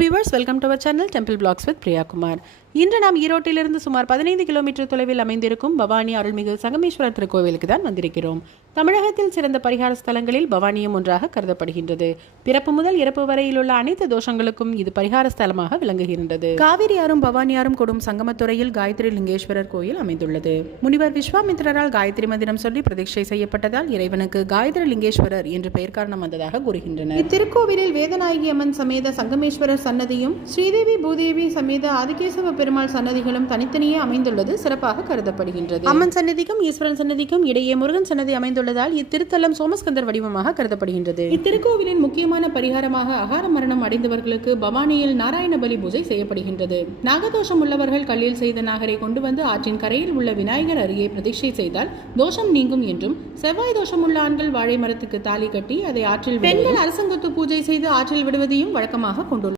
Viewers, welcome to our channel temple blogs with Priya Kumar. இன்று நாம் ஈரோட்டிலிருந்து சுமார் 15 கிலோமீட்டர் தொலைவில் அமைந்திருக்கும் பவானி அருள்மிகு சங்கமேஸ்வரர் திருக்கோவிலுக்கு தான் வந்திருக்கிறோம். தமிழகத்தில் சிறந்த பரிகார ஸ்தலங்களில் பவானியும் ஒன்றாக கருதப்படுகின்றது. பிறப்பு முதல் இறப்பு வரையில் உள்ள அனைத்து தோஷங்களுக்கும் இது பரிகார ஸ்தலமாக விளங்குகின்றது. காவிரியாரும் பவானியாரும் கொடும் சங்கமத்துறையில் காயத்ரி லிங்கேஸ்வரர் கோயில் அமைந்துள்ளது. முனிவர் விஸ்வாமித்திரரால் காயத்ரி மந்திரம் சொல்லி பிரதிஷ்டை செய்யப்பட்டதால் இறைவனுக்கு காயத்ரி லிங்கேஸ்வரர் என்று பெயர் காரணம் வந்ததாக கூறுகின்றனர். இத்திருக்கோவிலில் வேதநாயகி அம்மன் சமேத சங்கமேஸ்வரர் சன்னதியும் ஸ்ரீதேவி பூதேவி சமேத ஆதிகேசவ பெருமாள் சன்னதிகளும் தனித்தனியே அமைந்துள்ளது சிறப்பாக கருதப்படுகின்றது. அம்மன் சன்னதிக்கும் ஈஸ்வரன் சன்னதிக்கும் இடையே முருகன் சன்னதி அமைந்துள்ளதால் இத்திருத்தலம் சோமஸ்கந்தர் வடிவமாக கருதப்படுகின்றது. இத்திருக்கோவிலின் முக்கியமான பரிகாரமாக அகார மரணம் அடைந்தவர்களுக்கு பவானியில் நாராயண பலி பூஜை செய்யப்படுகின்றது. நாகதோஷம் உள்ளவர்கள் கல்லில் செய்த நாகரை கொண்டு வந்து ஆற்றின் கரையில் உள்ள விநாயகர் அருகே பிரதிஷ்டை செய்தால் தோஷம் நீங்கும் என்றும், செவ்வாய் தோஷம் உள்ள ஆண்கள் வாழை மரத்துக்கு தாலி கட்டி அதை ஆற்றில் பெண்கள் அரசங்கத்து பூஜை செய்து ஆற்றில் விடுவதையும் வழக்கமாக கொண்டுள்ளனர்.